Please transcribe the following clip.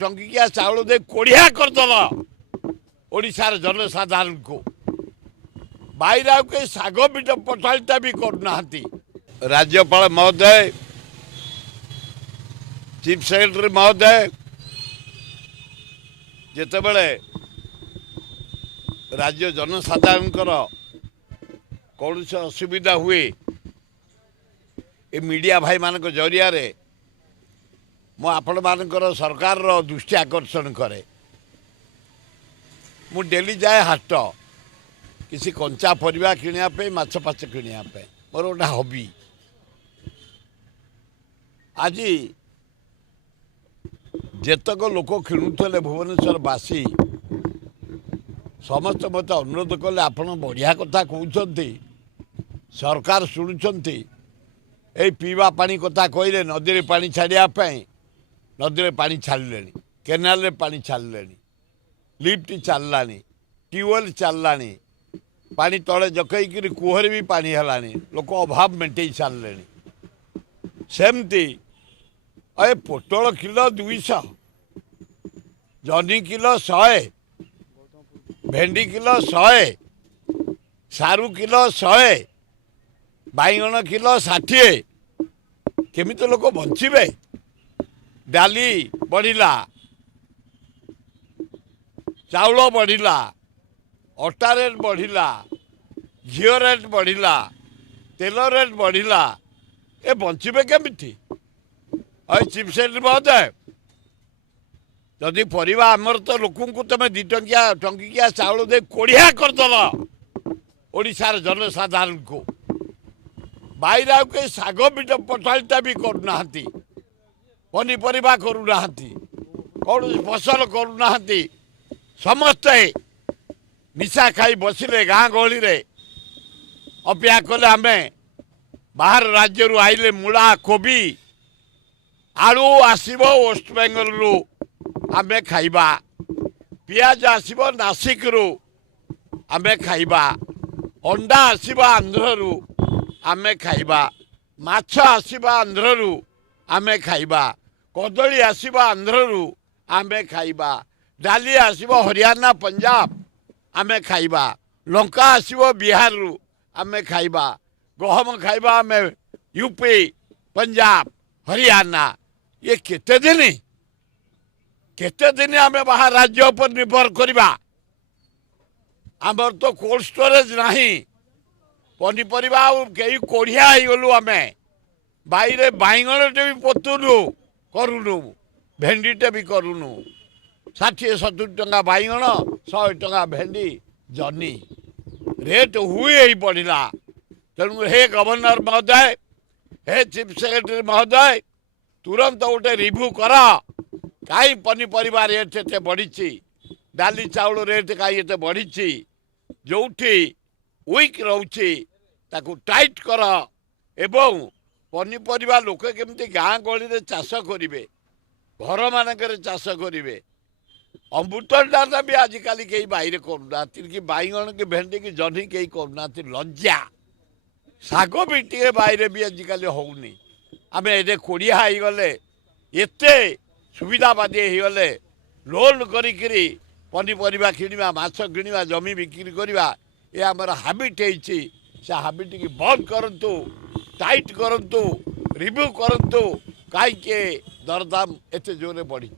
टंकिया चाउल दे कोड़िया करदल ओडिशार जनसाधारण को बाहर के शाग पीठ पठाड़ीटा भी करना राज्यपाल महोदय चीफ सेक्रेटरी महोदय जितेबले राज्य जनसाधारण कौन से असुविधा हुए ए मीडिया भाई मान जरिया रे मु आपण मानकर सरकार रो दृष्टि आकर्षण करे मु डेली जाए हाट किसी कंचा परिवा किनिया माछ फाछ किनिया मोर गोटे हबी आज जेतक लोक किणुले भुवनेश्वर बासी समस्त मत अनुरोध कले आपण बढ़िया कथा कहते सरकार शुणुंट ये पीवा पानी कथा कहले नदी में पानी छाड़ापी नदी में पानी छाड़े केनाल रे पानी छाड़े लिफ्ट चलला ट्यूबवेल चलला पानी तले जकईकि कुहरे भी पानी है लोक अभाव मेटे सारे सेमती ए पोटल किलो 200 जनी किलो 100 भेंडी किलो 100 सारू किलो 100 बैगण किलो 60 केमिति लोक बंचिबे डाली बढ़िला चाउल बढ़िला अटा रेट बढ़िला घीओ रेट बढ़िला तेल रेट बढ़िला ए बंचिबे केमिति चीफ सेक्रेटरी महोदय जदि परिवा आमर तो लोक तुम 2 टंकिया चाउल दे कोड़िया करदल ओडिशार जनसाधारण को बाहर के शाग पीठ पठाड़ीटा भी करना पनीपरिया करूना कौन फसल करूना समस्ते निशा खाई बसिले गाँ गहली रे अपेक्षा कले आम बाहर राज्य आइले मूला कोबी आलू आसब वेस्ट बेंगल रु आमे खाइबा पियाज आसब नासिक रु आमे खाइबा अंडा आसब आंध्र रु आमे खाइबा माछ आसब आंध्र रु आमे खाइबा कदली आसब आंध्र रु आमे खाइबा डाली आसब हरियाणा पंजाब आमे खाइबा लंका आसब बिहार रु आमे खाइबा गहम खाइबा आमे यूपी पंजाब हरियाणा ये केते दिन आमे बाहर राज्य पर निर्भर करवा आमर तो कोल्ड स्टोरेज नहीं पनीपरिया कई कोढ़िया गलु आम बाहर बैगणटे भी पोतुनु करूनु भेंडीटे भी करूनु 60-70 टंका बैगण 100 टंका भेंडी जनी रेट हुए ही बढ़ला तेणु हे गवर्नर महोदय हे चीफ सेक्रेटरी महोदय तुरंत गोटे रिव्यू कर कहीं पनीपरिया रेट एत बढ़ी डाली चाउल रेट कहीं एत बढ़ी जो वीक रोचे टाइट कर एवं पनीपरिया लोक केमती गाँ गहली चाष करेंगे घर मानक चाष करेंगे अमृतंडा भी आजिकल कई बाहर करूना कि बैगण की भेंडी की जनी कई करूना लज्जा शाग भी टे बाहर भी आजिकल होनी आम ए कोड़िया गले एत सुविधावादी होगले लोन करी पनीपरिया किणवा माछ किणवा जमी बिक्री करवा ये आमर हाबिट से हाबिट की बंद करंतु टाइट करंतु रिव्यू करंतु कहीं दरदाम एत जोरे बढ़ी।